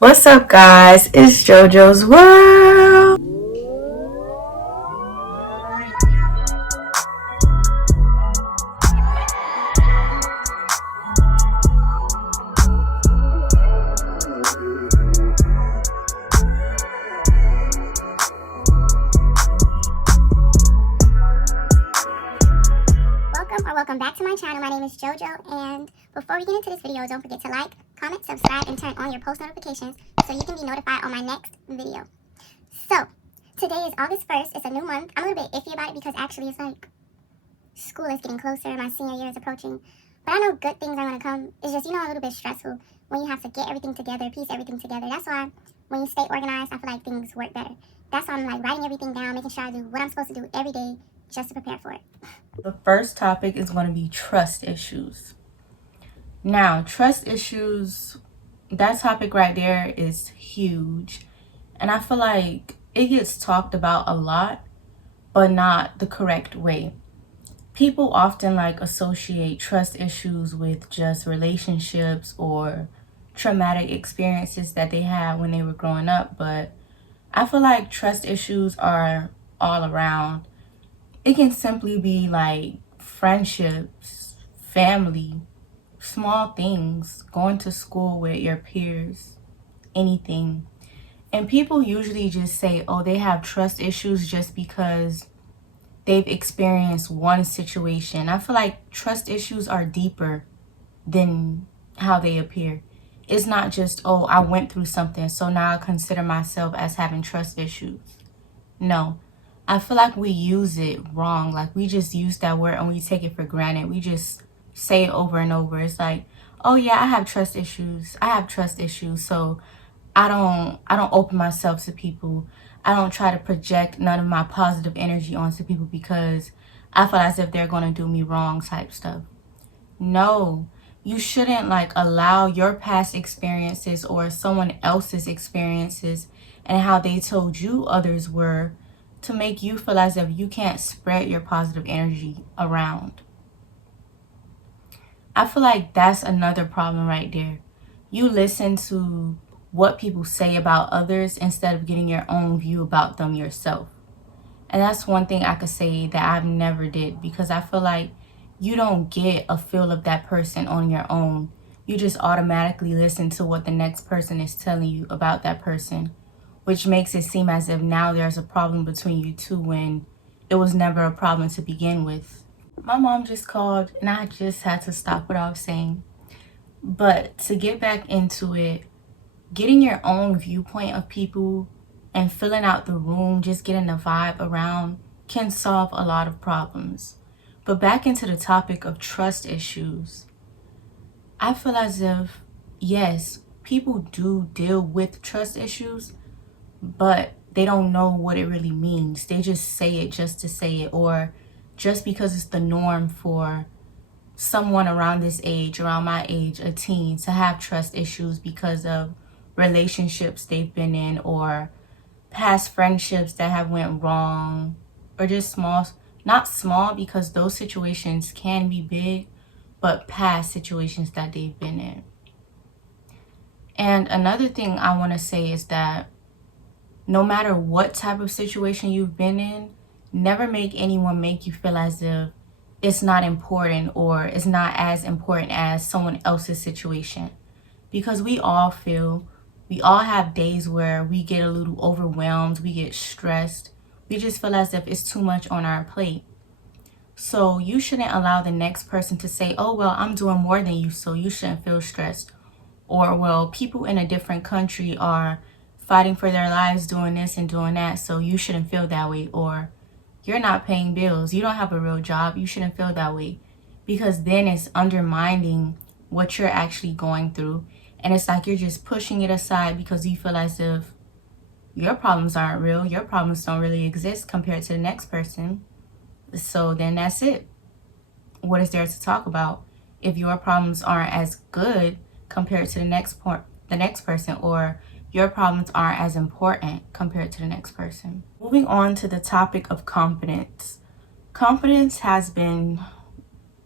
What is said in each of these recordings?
What's up, guys? It's JoJo's World. Welcome back to my channel. My name is JoJo, and before we get into this video, don't forget to like, comment, subscribe, and turn on your post notifications so you can be notified on my next video. So, today is August 1st. It's a new month. I'm a little bit iffy about it because actually it's like school is getting closer. My senior year is approaching. But I know good things are going to come. It's just, a little bit stressful when you have to get everything together, piece everything together. That's why when you stay organized, I feel like things work better. That's why I'm like writing everything down, making sure I do what I'm supposed to do every day just to prepare for it. The first topic is going to be trust issues. Now, trust issues, that topic right there is huge. And I feel like it gets talked about a lot, but not the correct way. People often associate trust issues with just relationships or traumatic experiences that they had when they were growing up, but I feel like trust issues are all around. It can simply be like friendships, family, small things, going to school with your peers, anything. And people usually just say, oh, they have trust issues just because they've experienced one situation. I feel like trust issues are deeper than how they appear. It's not just, oh, I went through something, so now I consider myself as having trust issues. No, I feel like we use it wrong. Like we just use that word and we take it for granted. We just say it over and over. It's like, oh yeah, I have trust issues. I have trust issues. So I don't open myself to people. I don't try to project none of my positive energy onto people because I feel as if they're going to do me wrong type stuff. No, you shouldn't allow your past experiences or someone else's experiences and how they told you others were to make you feel as if you can't spread your positive energy around. I feel like that's another problem right there. You listen to what people say about others instead of getting your own view about them yourself. And that's one thing I could say that I've never did, because I feel like you don't get a feel of that person on your own. You just automatically listen to what the next person is telling you about that person, which makes it seem as if now there's a problem between you two when it was never a problem to begin with. My mom just called and I just had to stop what I was saying. But to get back into it, getting your own viewpoint of people and filling out the room, just getting the vibe around, can solve a lot of problems. But back into the topic of trust issues, I feel as if, yes, people do deal with trust issues, but they don't know what it really means. They just say it just to say it, or just because it's the norm for someone around this age, around my age, a teen, to have trust issues because of relationships they've been in or past friendships that have went wrong, or just small, not small because those situations can be big, but past situations that they've been in. And another thing I want to say is that no matter what type of situation you've been in, never make anyone make you feel as if it's not important or it's not as important as someone else's situation. Because we all have days where we get a little overwhelmed, we get stressed, we just feel as if it's too much on our plate. So you shouldn't allow the next person to say, oh, well, I'm doing more than you, so you shouldn't feel stressed. Or, well, people in a different country are fighting for their lives doing this and doing that, so you shouldn't feel that way. Or you're not paying bills, you don't have a real job, you shouldn't feel that way. Because then it's undermining what you're actually going through. And it's like you're just pushing it aside because you feel as if your problems aren't real, your problems don't really exist compared to the next person. So then that's it. What is there to talk about if your problems aren't as good compared to the next person, or your problems aren't as important compared to the next person? Moving on to the topic of confidence. Confidence has been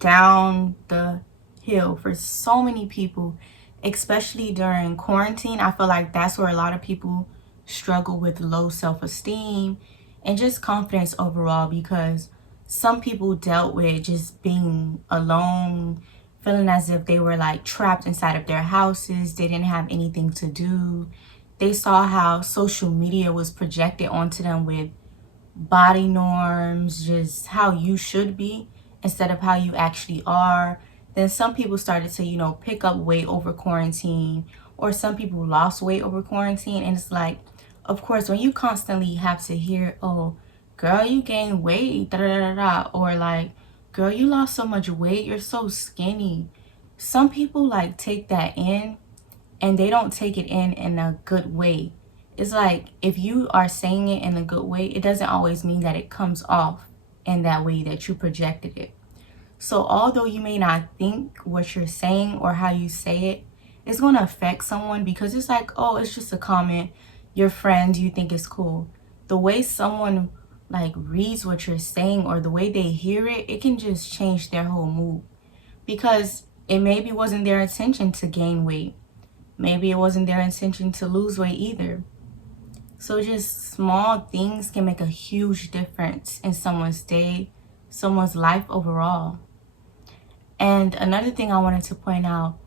down the hill for so many people especially during quarantine. I feel like that's where a lot of people struggle with low self-esteem and just confidence overall, because some people dealt with just being alone, feeling as if they were like trapped inside of their houses. They didn't have anything to do. They saw how social media was projected onto them with body norms, just how you should be instead of how you actually are. Then some people started to, pick up weight over quarantine, or some people lost weight over quarantine. And it's like, of course, when you constantly have to hear, oh, girl, you gained weight, da da da da, or like, girl, you lost so much weight, you're so skinny. Some people like take that in, and they don't take it in a good way. It's like if you are saying it in a good way, it doesn't always mean that it comes off in that way that you projected it. So although you may not think what you're saying or how you say it, it's going to affect someone, because it's like, oh, it's just a comment. Your friend, you think it's cool. The way someone like reads what you're saying or the way they hear it, it can just change their whole mood, because it maybe wasn't their intention to gain weight. Maybe it wasn't their intention to lose weight either. So just small things can make a huge difference in someone's day, someone's life overall. And another thing I wanted to point out,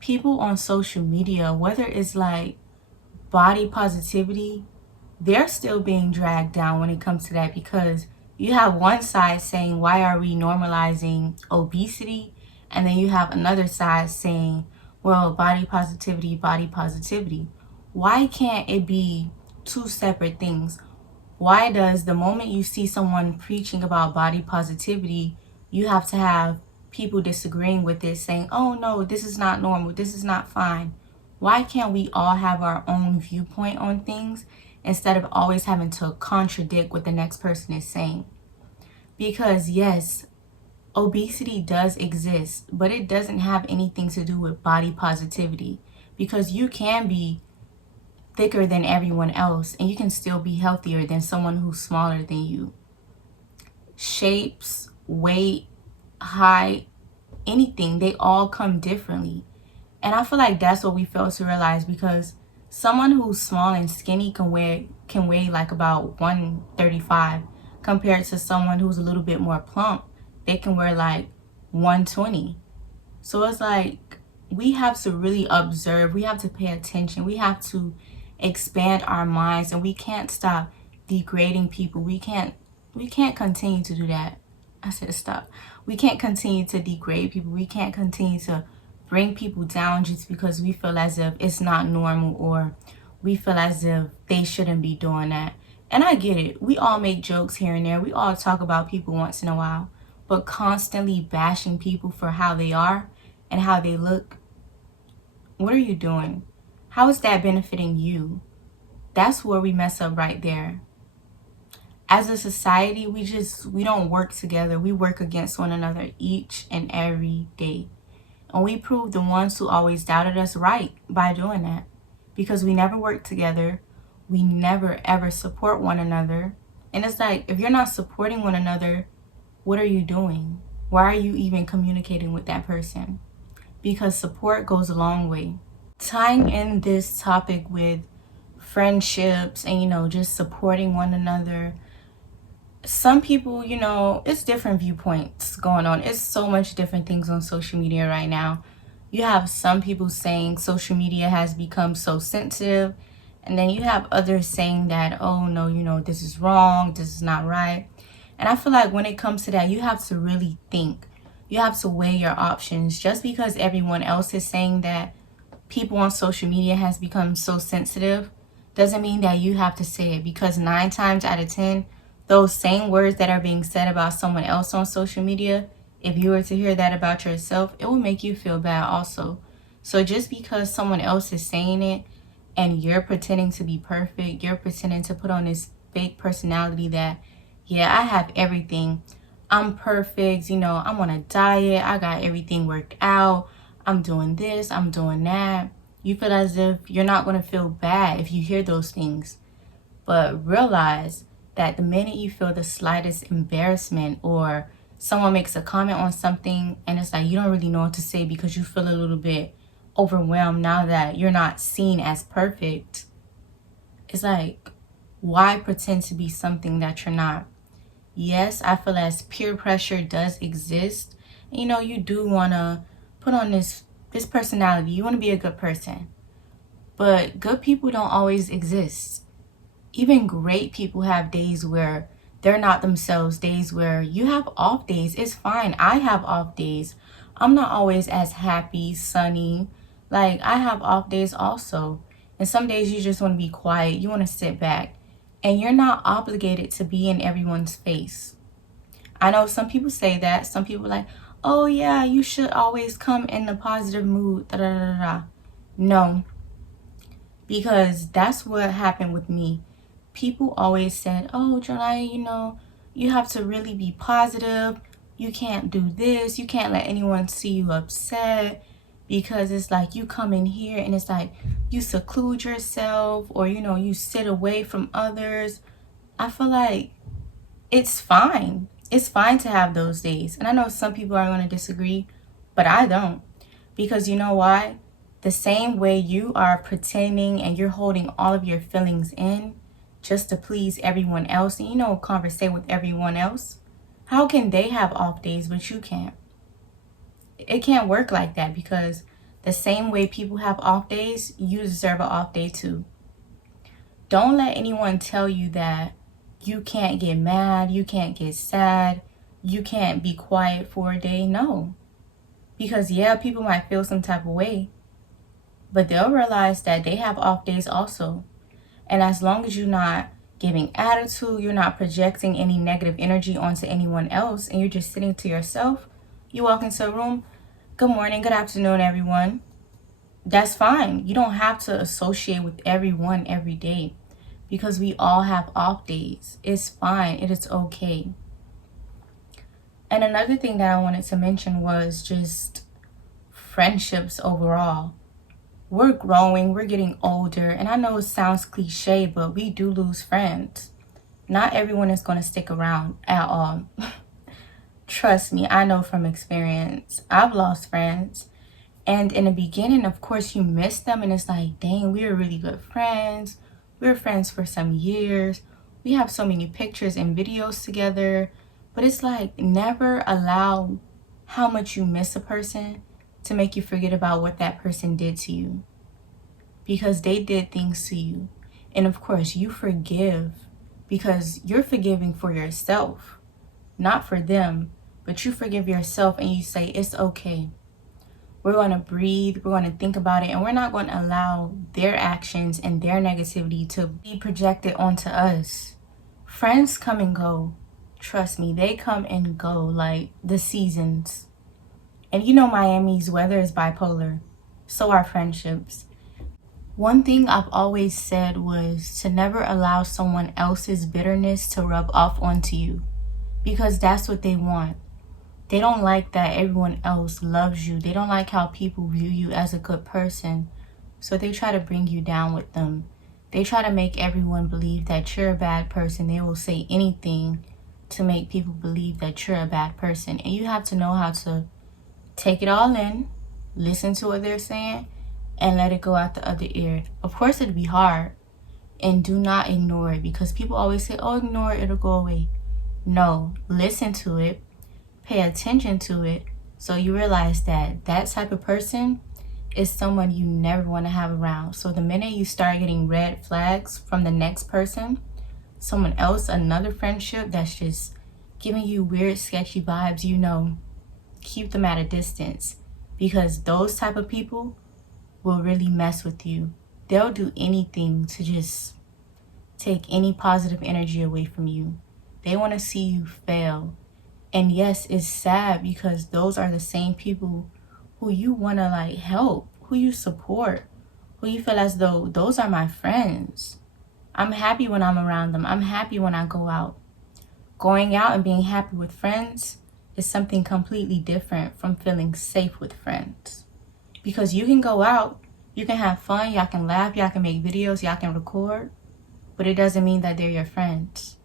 people on social media, whether it's like body positivity, they're still being dragged down when it comes to that, because you have one side saying, why are we normalizing obesity? And then you have another side saying, well, body positivity, body positivity. Why can't it be two separate things? Why does the moment you see someone preaching about body positivity, you have to have people disagreeing with it, saying, oh no, this is not normal, this is not fine? Why can't we all have our own viewpoint on things instead of always having to contradict what the next person is saying? Because yes, obesity does exist, but it doesn't have anything to do with body positivity, because you can be thicker than everyone else and you can still be healthier than someone who's smaller than you. Shapes, weight, height, anything, they all come differently. And I feel like that's what we fail to realize, because someone who's small and skinny can weigh like about 135, compared to someone who's a little bit more plump, they can wear like 120. So it's like we have to really observe, we have to pay attention, we have to expand our minds, and we can't stop degrading people. We can't continue to do that. I said stop. We can't continue to degrade people. We can't continue to bring people down just because we feel as if it's not normal, or we feel as if they shouldn't be doing that. And I get it. We all make jokes here and there. We all talk about people once in a while. But constantly bashing people for how they are and how they look, what are you doing? How is that benefiting you? That's where we mess up right there. As a society, we don't work together. We work against one another each and every day. And we prove the ones who always doubted us right by doing that. Because we never work together. We never ever support one another. And it's like, if you're not supporting one another, what are you doing? Why are you even communicating with that person? Because support goes a long way. Tying in this topic with friendships and, just supporting one another, some people, it's different viewpoints going on. It's so much different things on social media right now. You have some people saying social media has become so sensitive, and then you have others saying that, oh no, this is wrong, this is not right. And I feel like when it comes to that, you have to really think. You have to weigh your options. Just because everyone else is saying that people on social media has become so sensitive doesn't mean that you have to say it, because 9 times out of 10, those same words that are being said about someone else on social media, if you were to hear that about yourself, it will make you feel bad also. So just because someone else is saying it and you're pretending to be perfect, you're pretending to put on this fake personality that, yeah, I have everything. I'm perfect, I'm on a diet, I got everything worked out, I'm doing this, I'm doing that. You feel as if you're not going to feel bad if you hear those things. But realize that the minute you feel the slightest embarrassment, or someone makes a comment on something and it's like you don't really know what to say because you feel a little bit overwhelmed now that you're not seen as perfect. It's like, why pretend to be something that you're not? Yes, I feel as peer pressure does exist. You know, you do want to put on this personality. You want to be a good person. But good people don't always exist. Even great people have days where they're not themselves, days where you have off days. It's fine. I have off days. I'm not always as happy, sunny. Like, I have off days also. And some days you just want to be quiet. You want to sit back. And you're not obligated to be in everyone's face. I know some people say that. Some people are like, oh yeah, you should always come in a positive mood. Da, da, da, da, da. No, because that's what happened with me. People always said, oh, Jonaya, you know, you have to really be positive. You can't do this. You can't let anyone see you upset, because it's like you come in here and it's like you seclude yourself, or, you know, you sit away from others. I feel like it's fine. It's fine to have those days. And I know some people are going to disagree, but I don't. Because you know why? The same way you are pretending and you're holding all of your feelings in just to please everyone else and, you know, conversate with everyone else, how can they have off days but you can't? It can't work like that, because the same way people have off days, you deserve an off day too. Don't let anyone tell you that you can't get mad, you can't get sad, you can't be quiet for a day. No. Because yeah, people might feel some type of way, but they'll realize that they have off days also. And as long as you're not giving attitude, you're not projecting any negative energy onto anyone else, and you're just sitting to yourself, you walk into a room, good morning, good afternoon, everyone. That's fine. You don't have to associate with everyone every day, because we all have off days. It's fine. It is okay. And another thing that I wanted to mention was just friendships overall. We're growing, we're getting older, and I know it sounds cliche, but we do lose friends. Not everyone is going to stick around at all. Trust me, I know from experience. I've lost friends. And in the beginning, of course, you miss them, and it's like, dang, we were really good friends. We were friends for some years. We have so many pictures and videos together. But it's like, never allow how much you miss a person to make you forget about what that person did to you. Because they did things to you. And of course, you forgive because you're forgiving for yourself, not for them. But you forgive yourself and you say, it's okay. We're going to breathe, we're going to think about it, and we're not going to allow their actions and their negativity to be projected onto us. Friends come and go. Trust me, they come and go like the seasons. And you know, Miami's weather is bipolar. So are friendships. One thing I've always said was to never allow someone else's bitterness to rub off onto you, because that's what they want. They don't like that everyone else loves you. They don't like how people view you as a good person. So they try to bring you down with them. They try to make everyone believe that you're a bad person. They will say anything to make people believe that you're a bad person. And you have to know how to take it all in, listen to what they're saying, and let it go out the other ear. Of course, it'd be hard. And do not ignore it, because people always say, oh, ignore it, it'll go away. No, listen to it. Pay attention to it, so you realize that that type of person is someone you never want to have around. So the minute you start getting red flags from the next person, someone else, another friendship that's just giving you weird, sketchy vibes, you know, keep them at a distance, because those type of people will really mess with you. They'll do anything to just take any positive energy away from you. They want to see you fail. And yes, it's sad, because those are the same people who you want to like help, who you support, who you feel as though those are my friends. I'm happy when I'm around them. I'm happy when I go out. Going out and being happy with friends is something completely different from feeling safe with friends. Because you can go out, you can have fun, y'all can laugh, y'all can make videos, y'all can record, but it doesn't mean that they're your friends.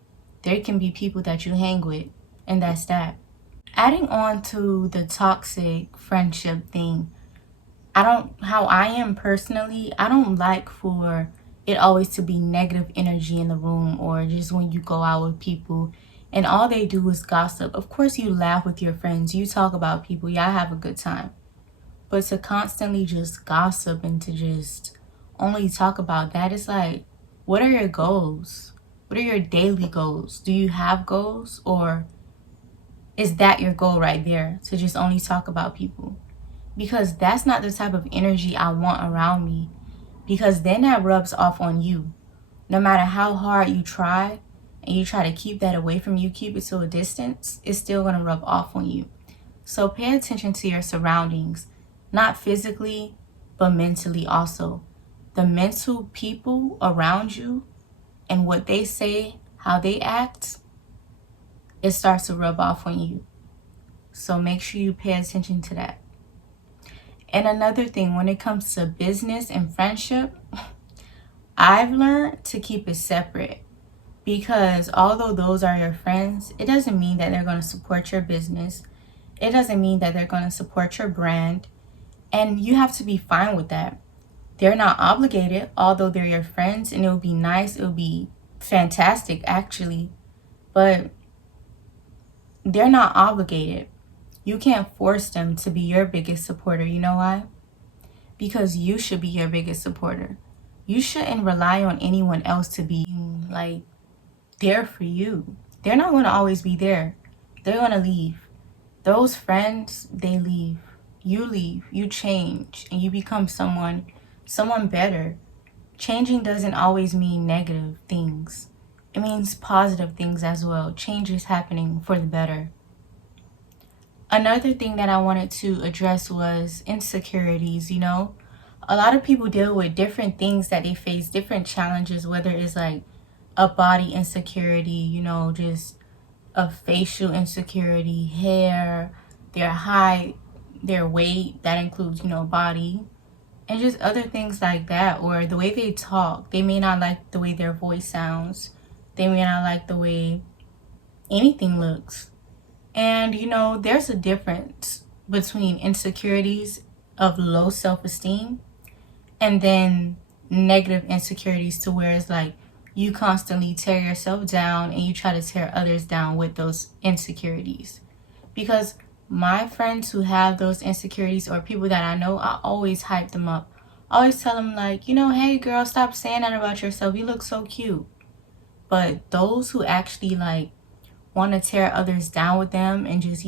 There can be people that you hang with, and that's that. Adding on to the toxic friendship thing, how I am personally, I don't like for it always to be negative energy in the room, or just when you go out with people and all they do is gossip. Of course, you laugh with your friends, you talk about people, y'all have a good time. But to constantly just gossip and to just only talk about that, it's like, what are your goals? What are your daily goals? Do you have goals, or is that your goal right there, to just only talk about people? Because that's not the type of energy I want around me. Because then that rubs off on you. No matter how hard you try and you try to keep that away from you, keep it to a distance, it's still going to rub off on you. So pay attention to your surroundings, not physically, but mentally also. The mental people around you and what they say, how they act, it starts to rub off on you. So make sure you pay attention to that. And another thing, when it comes to business and friendship, I've learned to keep it separate, because although those are your friends, it doesn't mean that they're going to support your business. It doesn't mean that they're going to support your brand. And you have to be fine with that. They're not obligated, although they're your friends, and it would be nice, it would be fantastic actually, but they're not obligated. You can't force them to be your biggest supporter. You know why? Because you should be your biggest supporter. You shouldn't rely on anyone else to be like there for you. They're not going to always be there. They're going to leave. Those friends, they leave, you change, and you become someone better. Changing doesn't always mean negative things. It means positive things as well. Change is happening for the better. Another thing that I wanted to address was insecurities. A lot of people deal with different things that they face, different challenges, whether it's like a body insecurity, just a facial insecurity, hair, their height, their weight, that includes, body, and just other things like that, or the way they talk. They may not like the way their voice sounds, they may not like the way anything looks. And there's a difference between insecurities of low self-esteem and then negative insecurities, to where it's like you constantly tear yourself down and you try to tear others down with those insecurities. Because my friends who have those insecurities, or people that I know, I always hype them up. I always tell them like, hey girl, stop saying that about yourself. You look so cute. But those who actually like want to tear others down with them and just,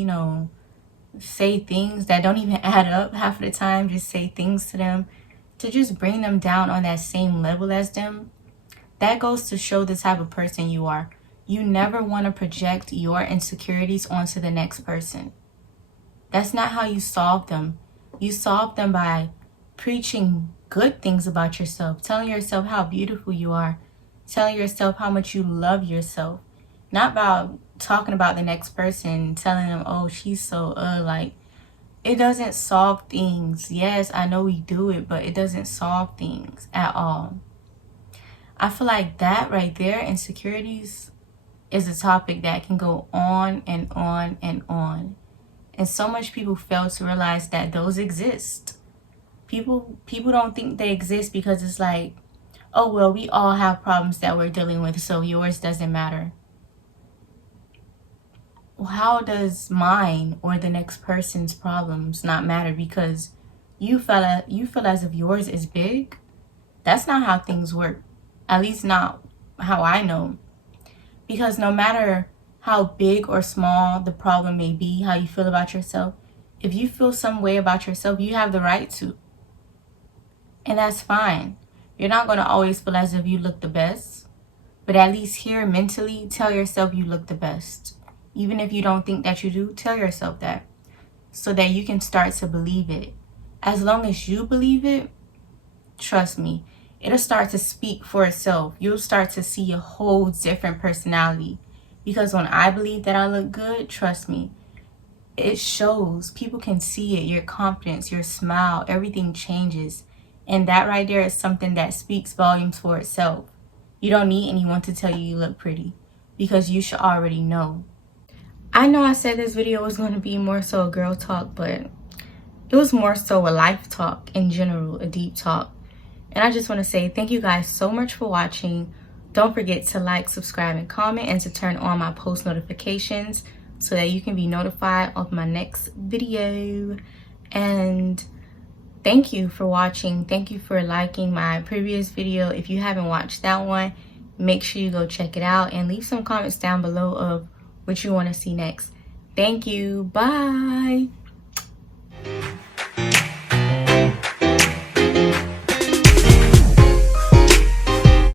say things that don't even add up half of the time, just say things to them to just bring them down on that same level as them, that goes to show the type of person you are. You never want to project your insecurities onto the next person. That's not how you solve them. You solve them by preaching good things about yourself, telling yourself how beautiful you are, telling yourself how much you love yourself. Not about talking about the next person, telling them, oh, she's so, like, it doesn't solve things. Yes, I know we do it, but it doesn't solve things at all. I feel like that right there, insecurities, is a topic that can go on and on and on. And so much people fail to realize that those exist. People don't think they exist because it's like, oh, well, we all have problems that we're dealing with, so yours doesn't matter. How does mine or the next person's problems not matter because you feel as if yours is big? That's not how things work. At least not how I know. Because no matter how big or small the problem may be, how you feel about yourself, if you feel some way about yourself, you have the right to. And that's fine. You're not going to always feel as if you look the best, but at least here mentally, tell yourself you look the best. Even if you don't think that you do, tell yourself that, so that you can start to believe it. As long as you believe it, trust me, it'll start to speak for itself. You'll start to see a whole different personality. Because when I believe that I look good, trust me, it shows. People can see it. Your confidence, your smile, everything changes. And that right there is something that speaks volumes for itself. You don't need anyone to tell you you look pretty, because you should already know. I know I said this video was going to be more so a girl talk, but it was more so a life talk in general, a deep talk. And I just want to say thank you guys so much for watching. Don't forget to like, subscribe, and comment, and to turn on my post notifications so that you can be notified of my next video. And thank you for watching. Thank you for liking my previous video. If you haven't watched that one, make sure you go check it out and leave some comments down below of what you want to see next. Thank you. Bye.